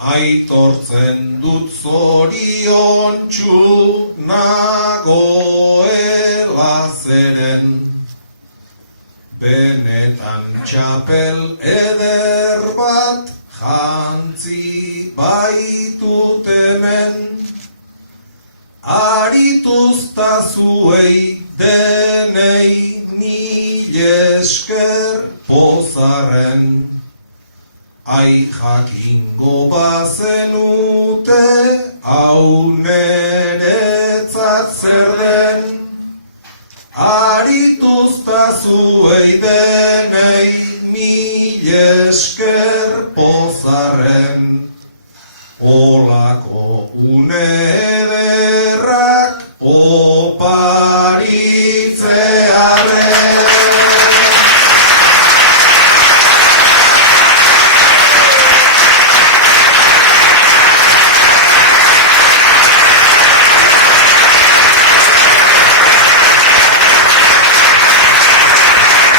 Aitortzen dut zoriontsu nagoela zeren, benetan txapel eder bat jantzi baitut hemen, arituzta zuei denei mil esker pozarren. Ai jakingo bazenute, hau neretzat zer den, arituzta zuei denei mil esker pozarren. Olako une